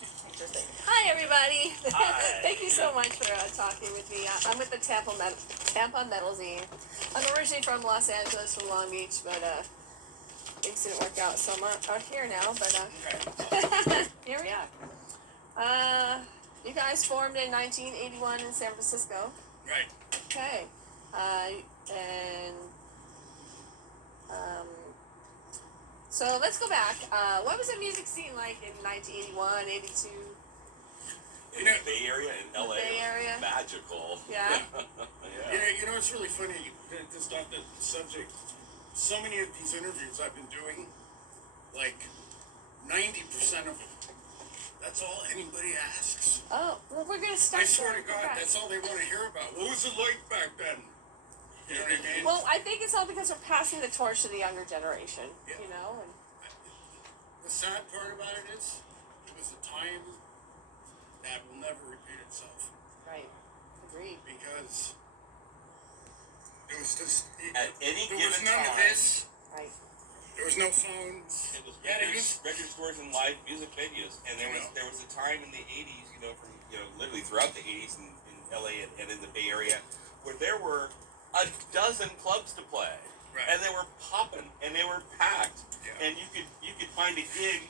Interesting. Hi, everybody. Hi. Thank you so much for talking with me. I'm with the Tampa Metal Zine. I'm originally from Los Angeles, from Long Beach, but things didn't work out, so I'm out here now. But here we are. You guys formed in 1981 in San Francisco. Right. Okay. So let's go back. What was the music scene like in 1981, 82? In the Bay Area, in LA, Bay Area. Magical. Yeah. Yeah. It's really funny to start the subject. So many of these interviews I've been doing, like 90% of them, that's all anybody asks. Oh, well, we're gonna start. I swear to God, that's all they want to hear about. What was it like back then? You know what I mean? Well, I think it's all because we're passing the torch to the younger generation. Yeah. You know. And the sad part about it is, it was a time that will never repeat itself. right. Agreed. Because it was just At any there given was none time, of this. Right. There was no phones. it was Yeah, record stores and live music venues, and there was a time in the '80s, literally throughout the '80s in LA and in the Bay Area, where there were a dozen clubs to play, Right. and they were popping and they were packed, Yeah. and you could find a gig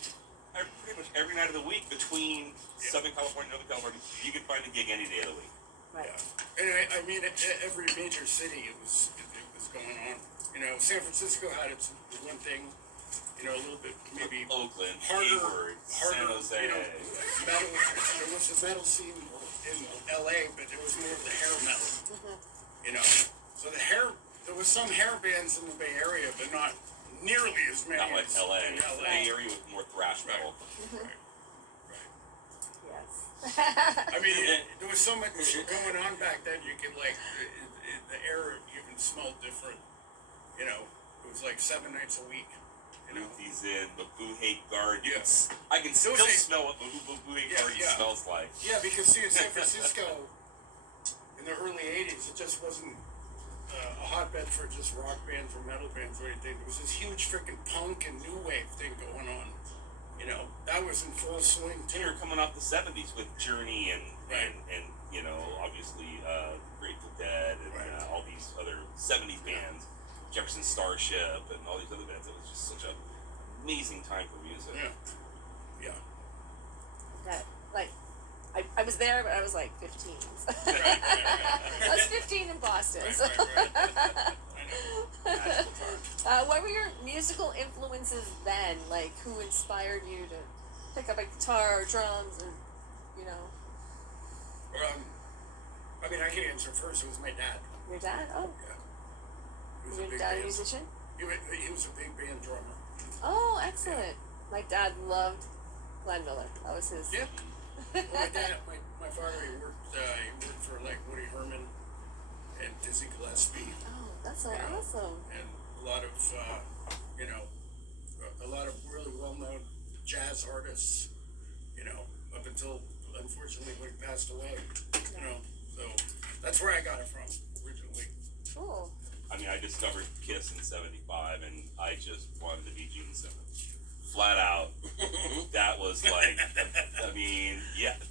pretty much every night of the week between Southern California and Northern California. You could find a gig any day of the week. Right. Yeah. And I mean, every major city, it was going on. San Francisco had its one thing. A little bit maybe Oakland, harder, San Jose. Metal. There was a metal scene in LA, but there was more of the hair metal. So there was some hair bands in the Bay Area, but not nearly as many. Not like as LA. in LA. The Bay Area with more thrash metal. Right. Yes. I mean, there was so much going on back then. You could the air even smelled different. It was like 7 nights a week. He's in Babu Hate Garden. Yes. I can still a- smell what Babu Hate Garden smells like. Yeah, because see, in San Francisco, in the early '80s, it just wasn't a hotbed for just rock bands or metal bands or anything. There was this huge freaking punk and new wave thing going on. That was in full swing And too. you're coming off the '70s with Journey and Right. obviously Grateful Dead and all these other '70s bands, Jefferson Starship and all these other bands. It was just such an amazing time for music. Yeah. That, I was there, but I was like 15. Right. I was 15 in Boston. Right. So. I know. Magical time. What were your musical influences then? Like, who inspired you to pick up a guitar or drums, or I mean, I can answer first. It was my dad. Your dad? Oh, Yeah. He was your a big dad a band. musician? He was a big band drummer. Oh, excellent. My dad loved Glenn Miller. That was his. Yeah. Well, my father, he worked for like Woody Herman and Dizzy Gillespie, Oh, that's so Yeah. awesome. and a lot of really well-known jazz artists. Up until unfortunately when he passed away. So that's where I got it from originally. Cool. I mean, I discovered Kiss in '75, and I just wanted to be Gene Simmons. Flat out. That was like,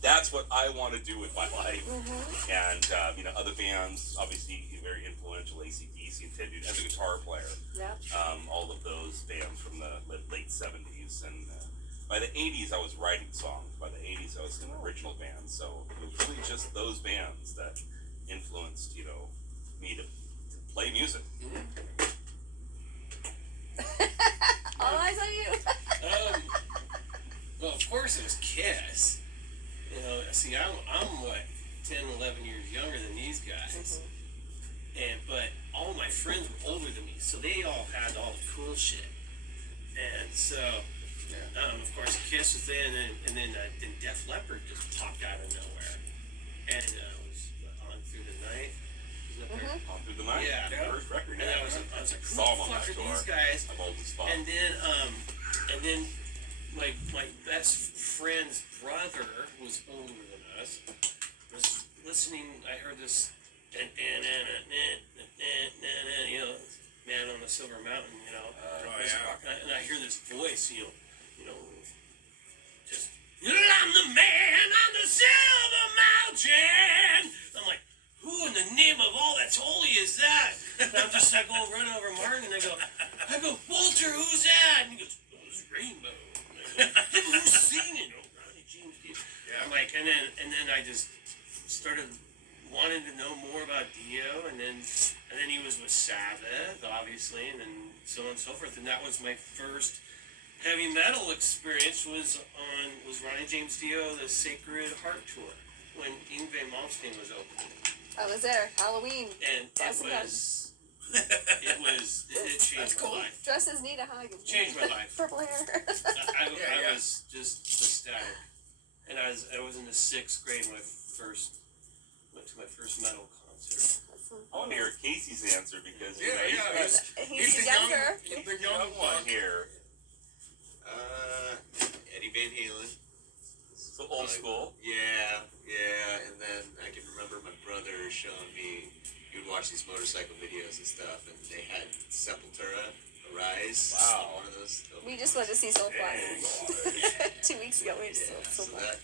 that's what I want to do with my life. Mm-hmm. And, other bands, obviously very influential, AC/DC and Ted Dude, as a guitar player. Yeah. All of those bands from the late '70s. And by the '80s, I was writing songs. By the '80s, I was in original bands. So it was really just those bands that influenced, me to play music. All eyes on you. Well, of course it was Kiss. See, I'm what, 10, 11 years younger than these guys. But all my friends were older than me, so they all had all the cool shit. And so, of course, Kiss was there, and then Def Leppard just popped out of nowhere. And was On Through the Night. On Through the Night. Yeah. The first record. And I was like, who Saw the them on fuck that are tour. these guys? I'm old as fuck. And then my best friend's brother was older than us. Was listening. I heard this, Man on the Silver Mountain. And I hear this voice. Just I'm the And I'm just like, going run over Martin, and I go, Walter, who's that? And he goes, oh, it's Rainbow. And I go, who's singing? Oh, Ronnie James Dio. Yeah. I'm like, and then I just started wanting to know more about Dio, and then he was with Sabbath, obviously, and then so on and so forth. And that was my first heavy metal experience was Ronnie James Dio, the Sacred Heart Tour, when Yngwie Malmsteen was opening. I was there, Halloween. And it changed my life. Dressed as Nita Hagen. Changed my life. Purple hair. I was just ecstatic. And I was in the 6th grade when I went to my first metal concert. I want to hear Casey's answer because he's the younger. He's the young one here. Eddie Van Halen. So old school. Yeah. And then I can remember my brother showing me. He would watch these motorcycle videos and stuff, and they had Sepultura, Arise. Wow. One of those. We just went to see Soulfly 2 weeks ago. We just saw So Soulfly. that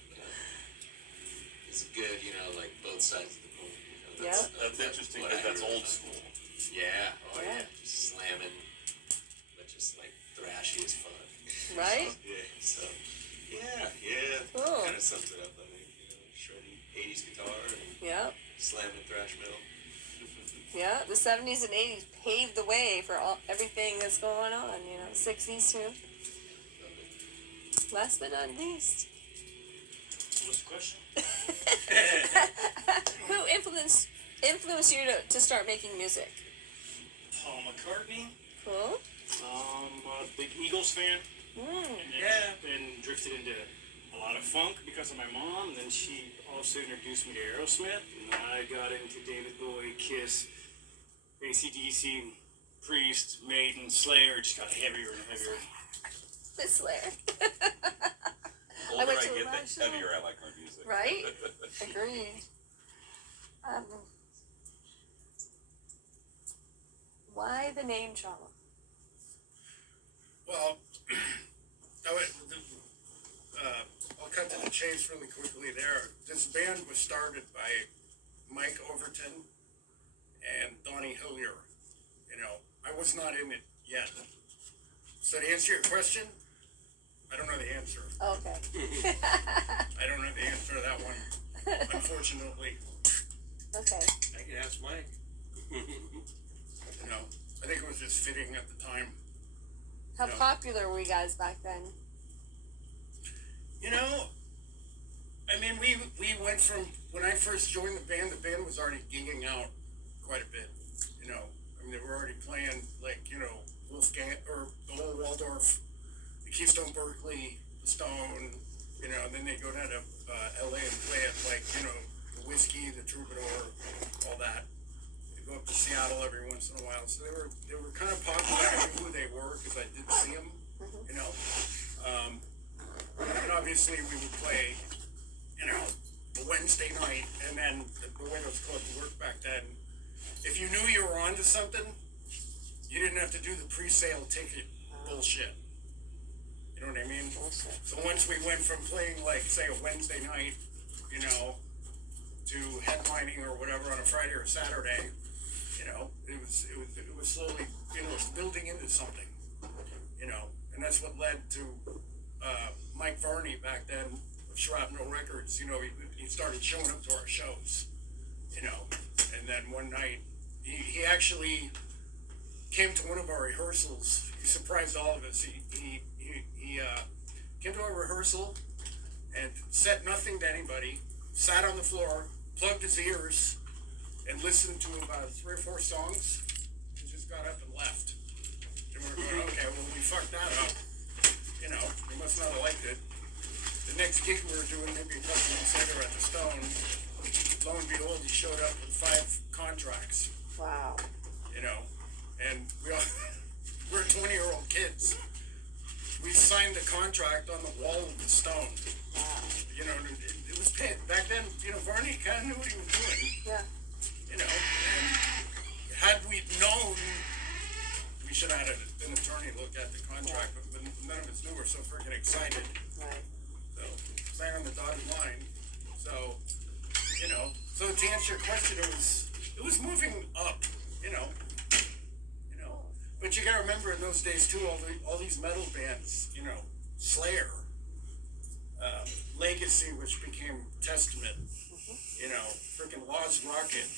is good. Like both sides of the coin. That's interesting because that's old school. Yeah. Oh Yeah. yeah. Just slamming, but just like thrashy as fuck. Right? So yeah. Cool. Kind of sums it up, I think. Shreddy 80s guitar and Yep. slamming thrash metal. Yeah, the 70s and 80s paved the way for everything that's going on, 60s too. Last but not least. What's the question? Who influenced you to start making music? Paul McCartney. Cool. Big Eagles fan. Mm. And then drifted into a lot of funk because of my mom. And then she also introduced me to Aerosmith. And I got into David Bowie, Kiss, AC/DC, Priest, Maiden, Slayer. It just got heavier and heavier. Miss Slayer. The older went I to a get, live the show. heavier I like my music. Right? Agreed. Why the name Trauma? Well, I'll cut to the chase really quickly there. This band was started by Mike Overton and Donnie Hillier. I was not in it yet. So to answer your question, I don't know the answer. Okay. I don't know the answer to that one, unfortunately. Okay. I can ask Mike. I think it was just fitting at the time. How No. popular were you guys back then? We went from, when I first joined the band was already gigging out quite a bit. They were already playing, Wolfgang, or the whole Waldorf, the Keystone Berkeley, the Stone, and then they go down to LA and play at, the Whiskey, the Troubadour, all that. They go up to Seattle every once in a while. So they were kind of popular. I knew who they were because I did see them, and obviously we would play, the Wednesday night, and then the way those clubs worked back then, if you knew you were onto something, you didn't have to do the pre-sale ticket bullshit. You know what I mean? So once we went from playing, say, a Wednesday night, to headlining or whatever on a Friday or Saturday, it was slowly, building into something, and that's what led to Mike Varney back then of Shrapnel Records. He started showing up to our shows, and then one night he actually came to one of our rehearsals. He surprised all of us. He came to our rehearsal and said nothing to anybody, sat on the floor, plugged his ears, and listened to about 3 or 4 songs, and just got up and left. And we're going, okay, well, we fucked that up. We must not have liked it. The next gig we were doing, maybe a couple months later at the Stone, lo and behold, he showed up with 5 contracts. Wow. And we're 20-year-old kids. We signed the contract on the wall of the Stone. Wow. It was paid. Back then, Varney kind of knew what he was doing. Yeah. And had we known, we should have had an attorney look at the contract, but none of us knew. We're so freaking excited. Right. So, signed on the dotted line. So, so to answer your question, it was moving up, But you gotta remember in those days too, all these metal bands, you know, Slayer, Legacy, which became Testament, you know, freaking Lost Rocket,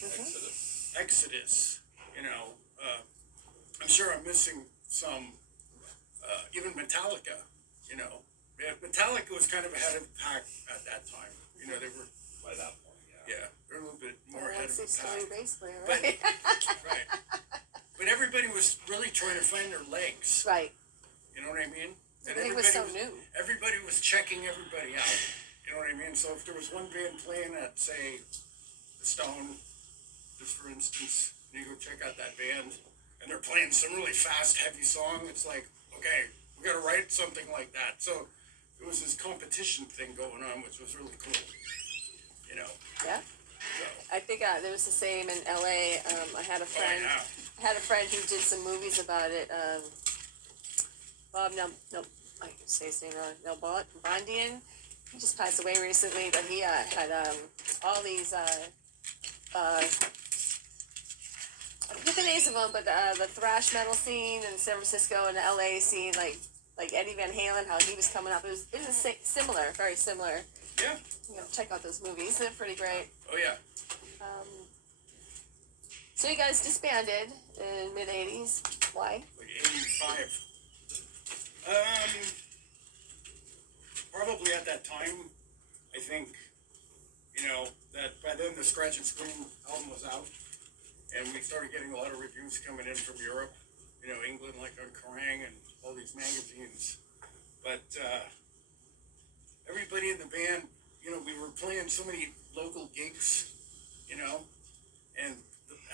Exodus, you know, I'm sure I'm missing some, even Metallica, you know. Yeah, Metallica was kind of ahead of the pack at that time. You know, they were, by that point, yeah, they're a little bit more ahead of the story pack. bass player, But, right? right. But everybody was really trying to find their legs. Right. You know what I mean? And Everything was so new. Everybody was checking everybody out. You know what I mean? So if there was one band playing at, say, the Stone, just for instance, and you go check out that band, and they're playing some really fast, heavy song, it's like, okay, we gotta write something like that. So there was this competition thing going on, which was really cool. You know? Yeah. So, I think there was the same in LA. I had a friend. yeah. I had a friend who did some movies about it. Bob, no, I can say his name wrong. Bondian. He just passed away recently, but he had all these. I forget the names of them, but the thrash metal scene in San Francisco and the LA scene, like Eddie Van Halen, how he was coming up. It was similar, very similar. Yeah. You know, check out those movies. They're pretty great. Oh, yeah. So you guys disbanded in mid-80s. Why? Like 85. Probably at that time, I think, you know, that by then the Scratch and Scream album was out, and we started getting a lot of reviews coming in from Europe, you know, England, like on Kerrang and all these magazines. But everybody in the band, you know, we were playing so many local gigs, you know, and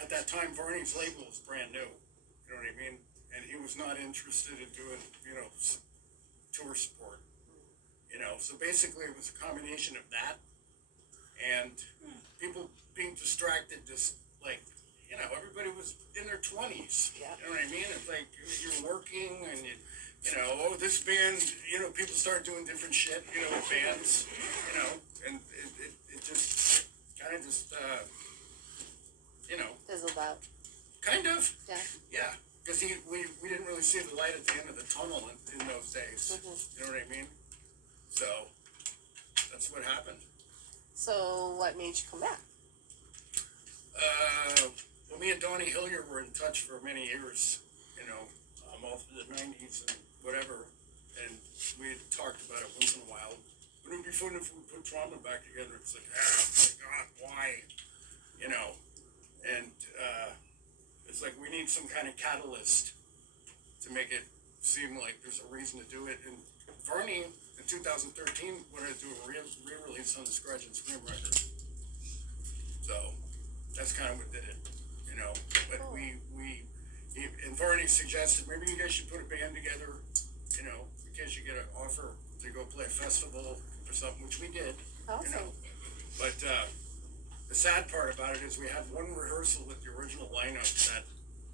at that time, Varney's label was brand new, you know what I mean? And he was not interested in doing, you know, tour support, you know. So basically, it was a combination of that and people being distracted, just like, you know, everybody was in their 20s. Yeah. You know what I mean? It's like you're working and you know, oh, this band, you know, people start doing different shit, you know, with bands, you know, and it just kind of just, you know. Fizzled out. Kind of. Yeah. Yeah. Because we didn't really see the light at the end of the tunnel in those days. You know what I mean? So that's what happened. So what made you come back? Well, me and Donnie Hillier were in touch for many years, you know, all through the 90s and whatever. And we had talked about it once in a while. Wouldn't it be fun if we put Trauma back together? It's like, my God, why? You know, and it's like we need some kind of catalyst to make it seem like there's a reason to do it. And Varney, in 2013, wanted to do a re-release on the Scratch and Scream record. So that's kind of what did it, you know. But and Varney suggested maybe you guys should put a band together, you know, in case you get an offer to go play a festival or something, which we did, Awesome. you know. But the sad part about it is we had one rehearsal with the original lineup that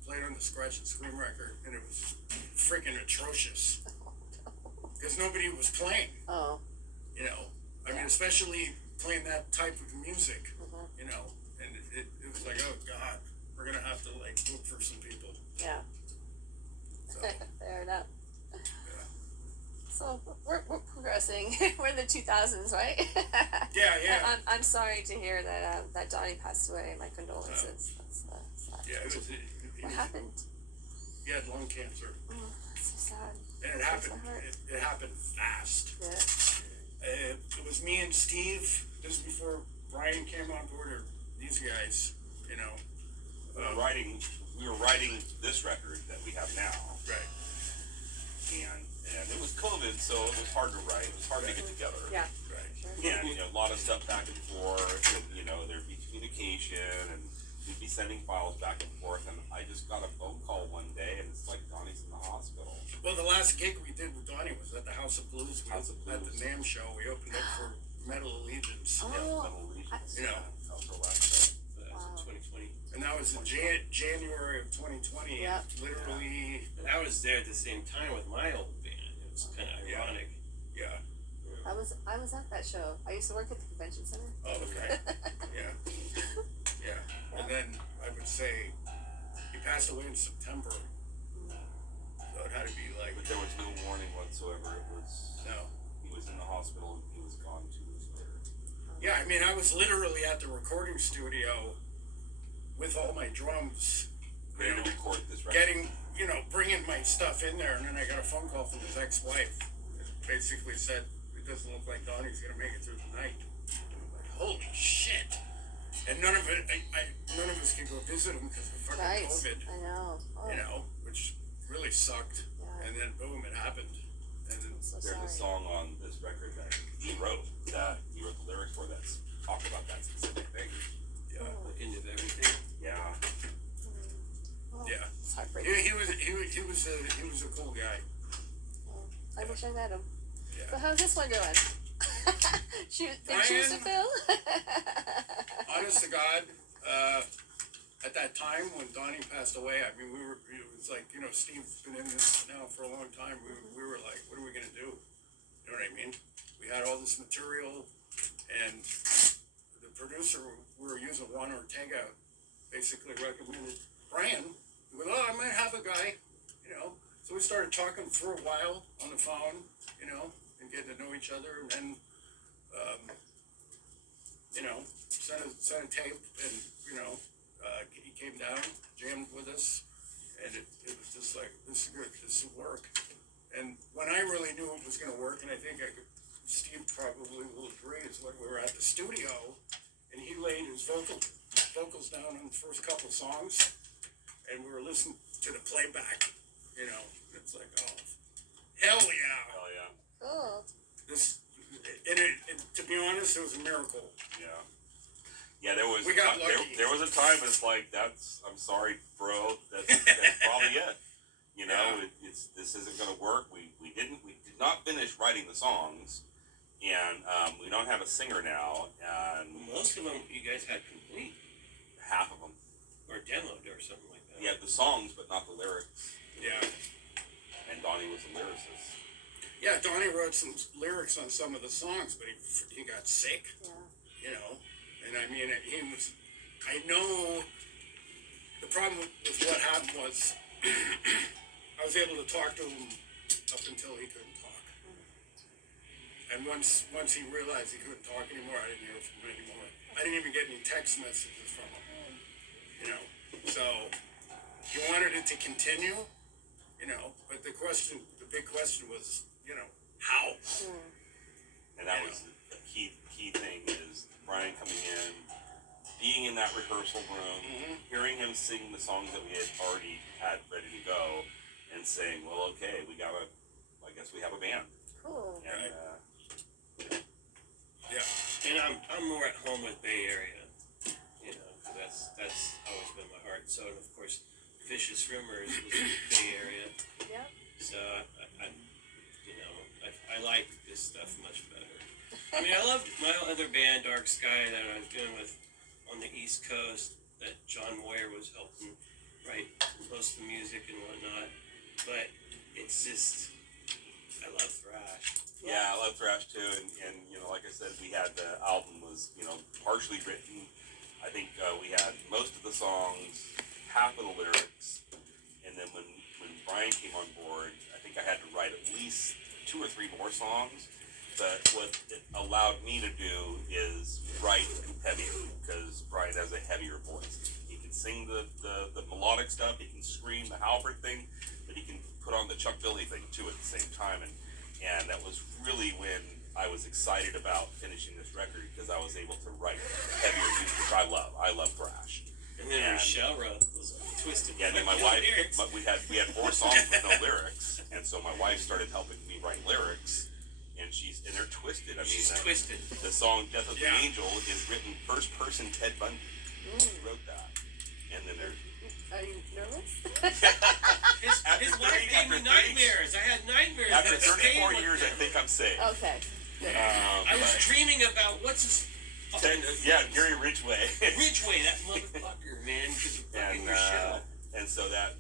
played on the Scratch and Scream record, and it was freaking atrocious because nobody was playing. Oh. You know, I mean, especially playing that type of music. You know, and it was like, oh God, we're gonna have to like look for some people. Yeah. So, Fair enough. yeah. So we're progressing. We're in the 2000s, right? Yeah. I'm sorry to hear that Donnie passed away. My condolences. That's sad. Yeah, What happened? He had lung cancer, Oh, that's so sad. and it happened. It happened fast. Yeah. It was me and Steve. This is before Brian came on board, or these guys. You know, We were writing this record that we have now, right? and it was COVID, so it was hard to write. It was hard to get together. Yeah. Right. Sure. And, you know, a lot of stuff back and forth, and, you know, there'd be communication, and we'd be sending files back and forth, and I just got a phone call one day, and it's like, Donnie's in the hospital. Well, the last gig we did with Donnie was at the House of Blues. House of At the Blues. NAMM show, we opened up for Metal Allegiance. Oh. Yeah, Metal Allegiance. You know. That was our last show. That was in 2020. And that was in January of 2020. Yeah. Literally, And I was there at the same time with my old band. It was kind of Yeah. ironic. yeah. I was at that show. I used to work at the convention center. Oh, okay. Yeah. Yeah. And then I would say he passed away in September. had to be like, But there was no warning whatsoever. It was no. he was in the hospital and he was gone 2 weeks later. Yeah, I mean, I was literally at the recording studio with all my drums, Ready to record this record. getting, bringing my stuff in there, and then I got a phone call from his ex-wife. It basically said, it doesn't look like Donnie's gonna make it through the night. I'm like, holy shit! And none of us could go visit him because of fucking Right. COVID, I know. which really sucked. Yeah. And then boom, it happened. And then, I'm so There's a sorry. song on this record that he wrote the lyrics for that's talk about that specific thing. yeah, The end of everything. Yeah. Oh, yeah. It's heartbreaking. He was a cool guy. I wish I met him. Yeah. So how's this one doing? They choose to Brian? fill? Honest to God, at that time when Donnie passed away, I mean, it was like, Steve's been in this now for a long time. We were like, what are we gonna do? You know what I mean? We had all this material, and the producer we were using, Juan Ortega, basically recommended Brian. He goes, oh, I might have a guy, So we started talking for a while on the phone, and getting to know each other, and then, sent a tape, and, he came down, jammed with us, and it was just like, this is good, this will work. And when I really knew it was gonna work, and I think Steve probably will agree, is when we were at the studio, and he laid his vocals down on the first couple songs, and we were listening to the playback, it's like, oh, hell yeah. Hell yeah. Cool. And to be honest, it was a miracle. Yeah. Yeah, there was We got lucky. there was a time it's like I'm sorry, bro. That's probably it. Yeah. This isn't gonna work. We did not finish writing the songs, and we don't have a singer now, and Most of them you guys had complete half of them. or demoed or something like that. We had the songs, but not the lyrics. Yeah. And Donnie was a lyricist. Yeah, Donnie wrote some lyrics on some of the songs, but he got sick, Yeah. And I mean, I know the problem with what happened was I was able to talk to him up until he couldn't talk. And once he realized he couldn't talk anymore, I didn't hear from him anymore. I didn't even get any text messages from him, So he wanted it to continue, but the big question was, how? And that was the key thing is Brian coming in, being in that rehearsal room, hearing him sing the songs that we had already had ready to go, and saying, well, okay, I guess we have a band. Cool. And, Yeah. And I'm more at home with Bay Area, 'cause that's always been my heart. So, and of course, Vicious Rumors was in the Bay Area. Yeah. So I like this stuff much better. I mean, I loved my other band, Dark Sky, that I was doing with on the East Coast, that John Moyer was helping write most of the music and whatnot. But it's just, I love thrash. Yeah, I love thrash too, and like I said, we had the album was partially written. I think we had most of the songs, half of the lyrics, and then when Brian came on board, I think I had to write at least 2 or 3 more songs. But what it allowed me to do is write heavier, because Brian has a heavier voice. He can sing the melodic stuff, he can scream the Halford thing, but he can put on the Chuck Billy thing too at the same time. And that was really when I was excited about finishing this record, because I was able to write heavier music, which I love. I love thrash. And then Michelle wrote those twisted. Yeah, and then my no wife, lyrics. we had 4 songs with no lyrics, and so my wife started helping me write lyrics, and they're twisted. I mean, She's twisted. The song "Death of the Yeah. Angel" is written first person Ted Bundy. He wrote that, and then there's Are you nervous? His wife gave me nightmares. I had nightmares. after that stayed 34 with years, me. I think I'm safe. Okay. I was dreaming about what's his Gary Ridgway. Ridgway, that motherfucker, man, because of fucking Michelle. And so that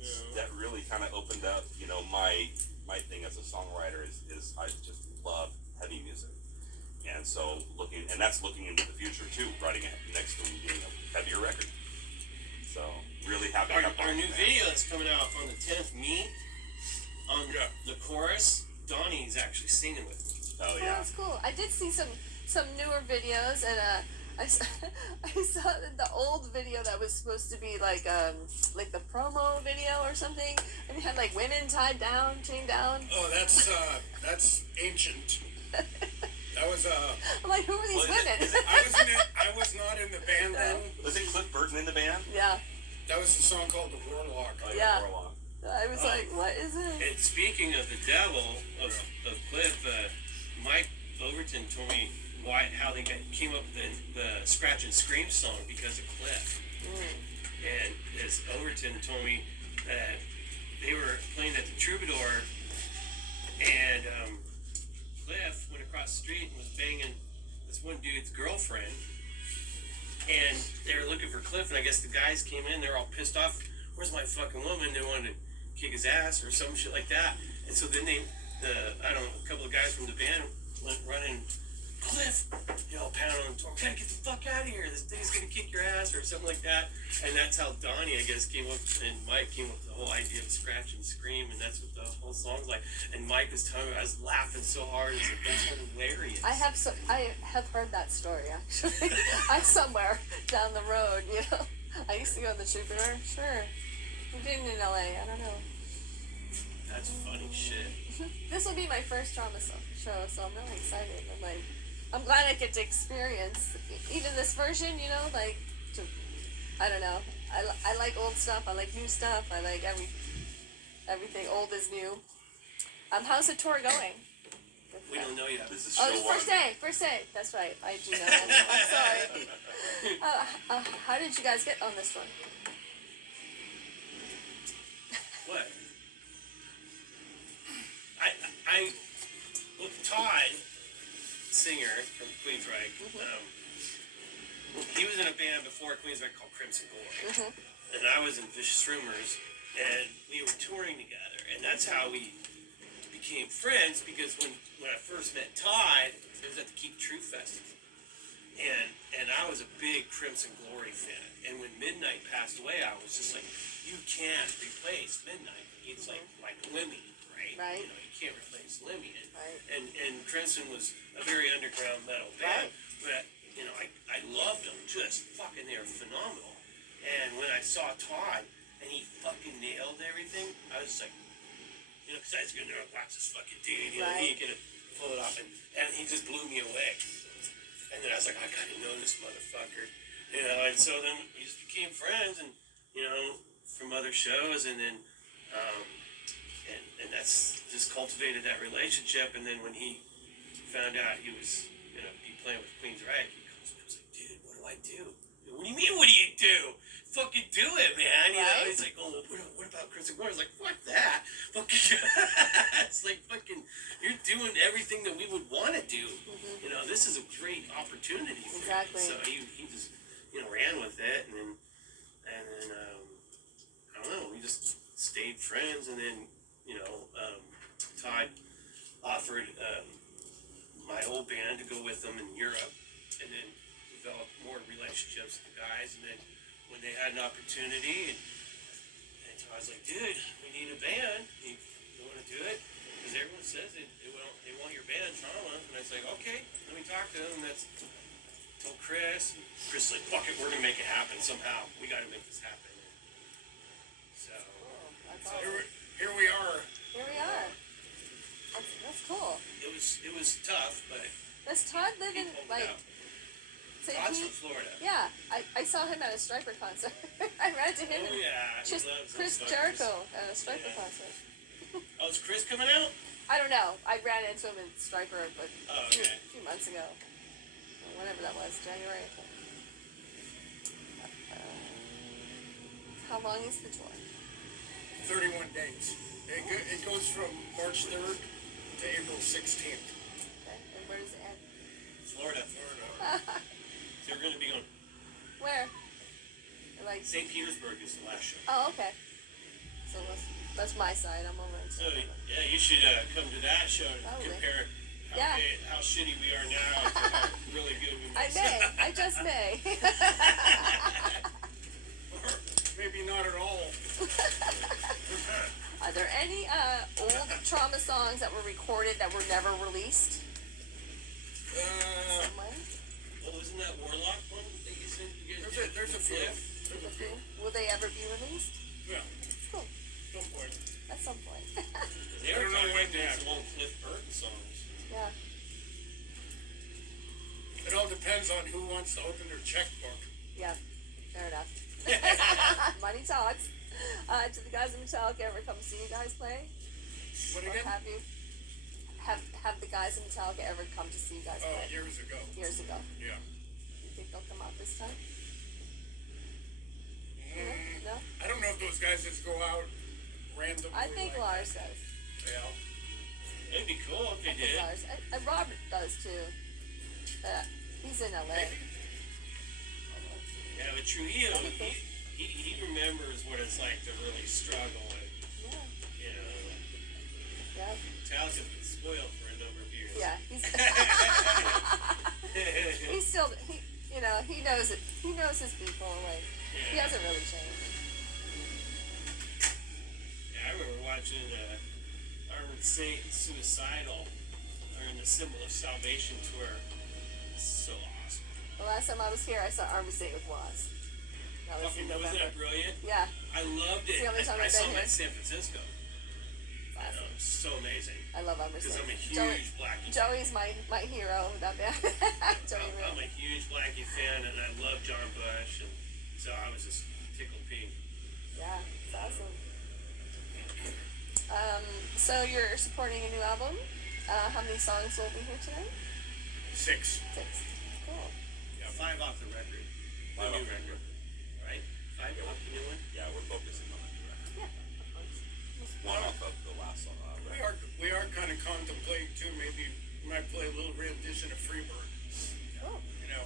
really kind of opened up, my thing as a songwriter is I just love heavy music, and so that's looking into the future too, writing a next to being a heavier record. So really happy. Our new video is coming out on the 10th. Me, on the chorus, Donnie's actually singing with me. Oh Oh, yeah. that's cool. I did see some newer videos, and I saw, I saw the old video that was supposed to be like the promo video or something, and it had like women tied down, chained down. Oh, that's ancient. That was I'm like, who are these Well, is it- women? is it- I was not in the band then. Was it Cliff Burton in the band? Yeah, That was a song called The Warlock. Oh, Yeah. Warlock. I was like, what is it? And speaking of the devil of Cliff, Mike Overton told me how they came up with the Scratch and Scream song because of Cliff. And as Overton told me that they were playing at the Troubadour, and Cliff went across the street and was banging this one dude's girlfriend, and they were looking for Cliff, and I guess the guys came in, they were all pissed off. Where's my fucking woman? They wanted to kick his ass or some shit like that. And so then a couple of guys from the band went running, Cliff, pounding on the door, gotta get the fuck out of here, this thing's gonna kick your ass or something like that. And that's how Donnie, I guess, came up, and Mike came up with the whole idea of Scratch and Scream, and that's what the whole song's like. And Mike was telling me, I was laughing so hard, it's like, that's hilarious. I have heard that story actually. I'm somewhere down the road, I used to go to the Troubadour. Sure, we did it in LA. I don't know. That's funny shit. This will be my first drama show, so I'm really excited. I'm glad I get to experience even this version. I don't know. I like old stuff. I like new stuff. I like everything. Old is new. How's the tour going? We don't know yet. This is show Oh, this is one. first day. That's right. I do know that. I'm sorry. How did you guys get on this one? What? Well, Todd, singer from Queensryche, he was in a band before Queensryche called Crimson Glory, and I was in Vicious Rumors, and we were touring together, and that's how we became friends, because when I first met Todd, it was at the Keep True Festival, and I was a big Crimson Glory fan, and when Midnight passed away, I was just like, you can't replace Midnight. It's like Lemmy, right? Right. You can't replace Lemmy. Right. And Crimson was a very underground metal band, but I loved them, just fucking, they were phenomenal. And when I saw Todd and he fucking nailed everything, I was like, because I was gonna watch this fucking dude, he could pull it off, and he just blew me away. And then I was like, I gotta know this motherfucker, and so then we just became friends, and from other shows, and then and that's just cultivated that relationship. And then when he found out he was gonna be playing with Queensryche, he calls me, I was like, dude, what do I do? What do you mean, what do you do? Fucking do it, man. He's like, oh, what about Crimson Glory? I was like, fuck that. Fucking, it's like, fucking, you're doing everything that we would want to do. This is a great opportunity for Exactly. him. So he just, ran with it, and then I don't know, we just stayed friends, and then, Todd offered my old band to go with them in Europe, and then develop more relationships with the guys, and then when they had an opportunity, and Todd's like, dude, we need a band, you want to do it? Because everyone says they want your band, Trauma, and I was like, okay, let me talk to them, and that's told Chris, and Chris was like, fuck it, we're going to make it happen somehow, we got to make this happen. So, That's awesome. Here we are. Here we are. That's cool. it was tough, but Does Todd live he in pulled it like? out. So Todd's he, from Florida. yeah, I saw him at a Striper concert. I ran into him Oh and yeah, he loves Chris those fuckers. Jericho at a Striper Yeah. concert. Oh, is Chris coming out? I don't know. I ran into him in Striper, but Oh, a okay. few months ago, or whenever that was, January. I think. How long is the tour? 31 days. It goes from March 3rd to April 16th. Okay, and where does it end? Florida. So we're going to be going. Where? Like. St. Petersburg is the last show. Oh, okay. So that's my side. I'm over in. So yeah, you should come to that show to Probably. compare Yeah. how shitty we are now to how really good we I must. may. I just may. Maybe not at all. Are there any old Trauma songs that were recorded that were never released? Somewhere? What wasn't that Warlock one that you sent? You guys did? There's a few. Yeah. There's a few. Will they ever be released? Yeah. Cool. Some point. At some point. They I were don't know talking when about they some old Cliff Burton songs. Yeah. It all depends on who wants to open their checkbook. Yeah. Fair enough. Money talks. Did the guys in Metallica ever come see you guys play? What Or again? have you? Have the guys in Metallica ever come to see you guys Oh, play? years ago. Years ago. Yeah. You think they'll come out this time? No? I don't know if those guys just go out randomly. I think like Lars does. that. Yeah. It'd be cool if they I think did. Lars. And Robert does too. He's in LA. Yeah, but Trujillo, he remembers what it's like to really struggle and, Yeah. you know, Yeah. Metallica's been spoiled for a number of years. Yeah. He's still he knows it. He knows his people. Like he Yeah. hasn't really changed. Yeah, I remember watching Armored Saint Suicidal, or in the Symbol of Salvation tour. So awesome. The last time I was here, I saw Army State with Was. That was in Wasn't November. that brilliant? Yeah. I loved it. It's the only time I I've saw been him here. in San Francisco. Awesome. So amazing. I love Army Because State. I'm a huge Joey, Blackie. Joey's my hero with that band. Joey I'm Reed. a huge Blackie fan, and I love John Bush, and so I was just tickled pink. Yeah, it's awesome. So you're supporting a new album. How many songs will be here tonight? 6. 6. Cool. Yeah, 5 off the record. The Five new off the record. Right? 5 off the new one? Yeah, we're focusing on that record. Yeah. Of course. One off of the last song. We are kind of contemplating too. Maybe we might play a little rendition of Freebird. Cool. You know.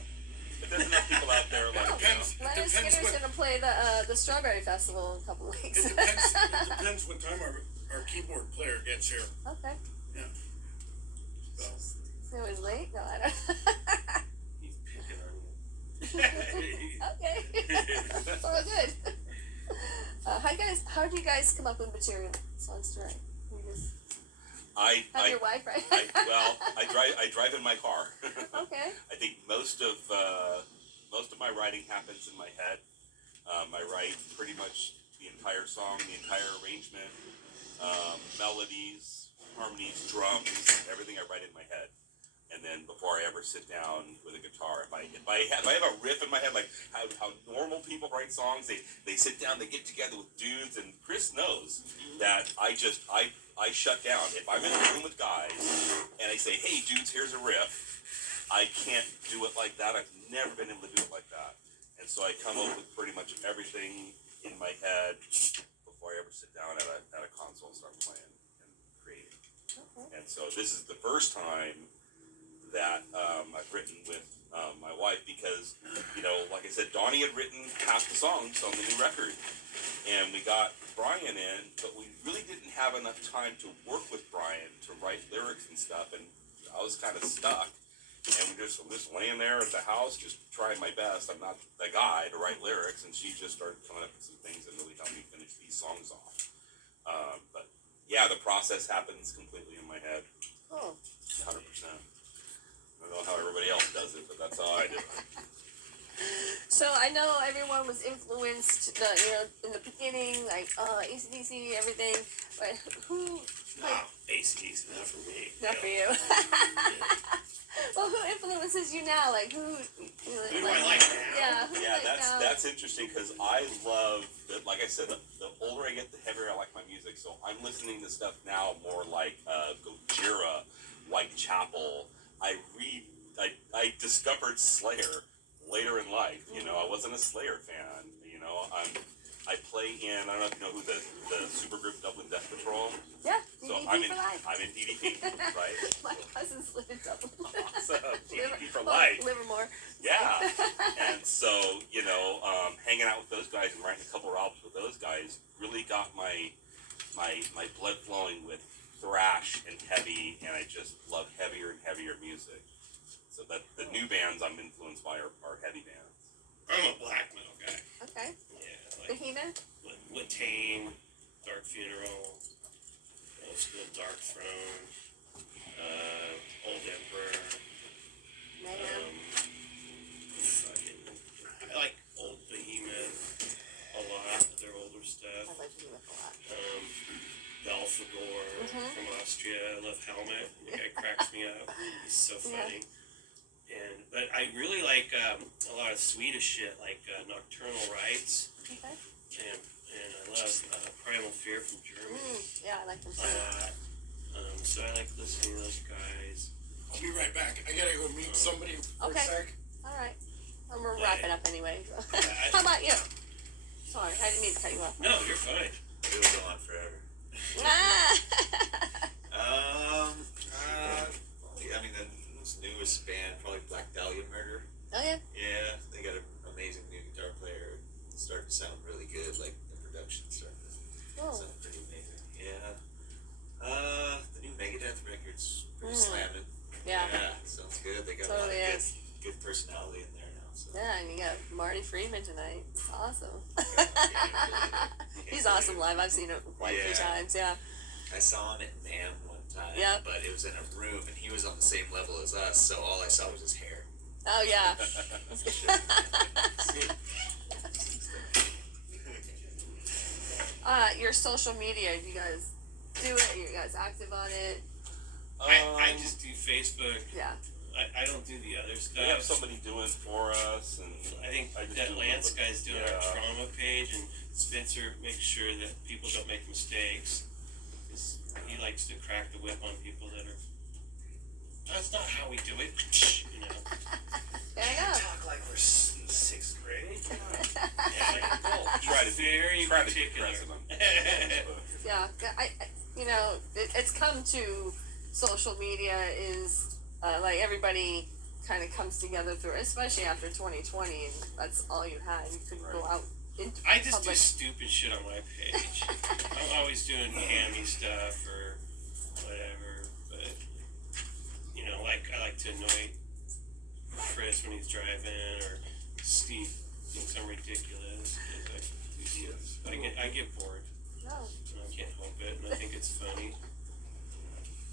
But there's enough people out there like, you know, Depends. It Leonard depends Skinner's what. gonna play the Strawberry Festival in a couple of weeks. It depends what time our keyboard player gets here. Okay. Yeah. So. So it was late? No, I don't. He's picking on you. Okay. It's all good. How do you guys come up with material songs to write? You just have your wife, right? I drive in my car. Okay. I think most of my writing happens in my head. I write pretty much the entire song, the entire arrangement, melodies, harmonies, drums, everything I write in my head. And then before I ever sit down with a guitar, if I have a riff in my head, like how normal people write songs, they sit down, they get together with dudes, and Chris knows that I shut down. If I'm in a room with guys and I say, hey dudes, here's a riff, I can't do it like that. I've never been able to do it like that. And so I come up with pretty much everything in my head before I ever sit down at a console and start playing and creating. Okay. And so this is the first time that I've written with my wife because, like I said, Donnie had written half the songs on the new record. And we got Brian in, but we really didn't have enough time to work with Brian to write lyrics and stuff, and I was kind of stuck. And I'm just laying there at the house, just trying my best. I'm not the guy to write lyrics, and she just started coming up with some things that really helped me finish these songs off. But yeah, the process happens completely in my head, Cool. 100%. I don't know how everybody else does it, but that's how I do it. So I know everyone was influenced, in the beginning, like AC/DC, everything. But who? Nah, AC/DC, not for me. Not for you. Well, who influences you now? Like who? Who do I like now? Yeah. Who do you Yeah, like now? that's interesting because I love, like I said, the older I get, the heavier I like my music. So I'm listening to stuff now more like Gojira, Whitechapel. I discovered Slayer later in life. I wasn't a Slayer fan. I play in, I don't know if you know who the supergroup Dublin Death Patrol. Yeah. So DDP for life. I'm in DDP, right? My cousins live in Dublin. So DDP for life. Livermore. Yeah. And so, hanging out with those guys and writing a couple of albums with those guys really got my blood flowing with thrash and heavy, and I just love heavier and heavier music. So that the new bands I'm influenced by are heavy bands. I'm a black metal guy. Okay. Yeah, like Behemoth. Latane, Dark Funeral, Old School Dark Throne, Old Emperor. Man. I like Old Behemoth a lot, their older stuff. I like you a lot. Belphegor from Austria. I love Helmet. The guy cracks me up. He's so funny. But I really like a lot of Swedish shit, like Nocturnal Rites. Okay. And I love Primal Fear from Germany. Yeah, I like them A too. lot. So I like listening to those guys. I'll be right back. I gotta go meet somebody for Okay. a sec. All right. We're wrapping up anyway. So. I- How about you? Sorry, I didn't mean to cut you off. No, you're fine. It will go on forever. I mean, the newest band, probably Black Dahlia Murder. Oh yeah. Yeah, they got an amazing new guitar player. It's starting to sound really good, like the production starting to Oh. sound pretty amazing. Yeah. The new Megadeth record's pretty slamming. Yeah. Yeah, sounds good. They got Totally a lot of is. good personality in there now. So. Yeah, and you got Marty Freeman tonight. It's awesome. He's Yeah. awesome live. I've seen it quite a few Yeah. times. Yeah. I saw him at NAMM one time, Yep. but it was in a room, and he was on the same level as us, so all I saw was his hair. Oh yeah. Your social media. You guys do it? You guys active on it? I just do Facebook. Yeah. I don't do the other stuff. We have somebody do it for us, and I think just that do a Lance little bit. guy's doing our trauma page, and Spencer makes sure that people don't make mistakes. 'Cause he likes to crack the whip on people that are. That's not how we do it. You know. There you go. Talk like we're in 6th grade. Yeah, Try he's to very try to be particular. present. Yeah. You know, it's come to social media is like everybody kind of comes together through, especially after 2020, and that's all you had. You couldn't go out into I just public. do stupid shit on my page. I'm always doing hammy stuff or whatever, but you know, like I like to annoy Chris when he's driving, or Steve thinks I'm ridiculous. I get bored. No. And I can't help it, and I think it's funny.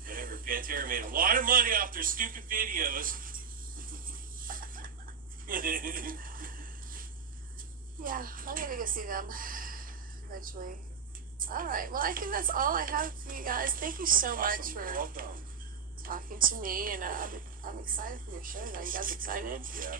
Whatever. Pantera made a lot of money off their stupid videos. Yeah, I'm gonna go see them eventually. All right. Well, I think that's all I have for you guys. Thank you so much Awesome. for You're welcome. talking to me, and I'm excited for your show. Are you guys excited? Yeah.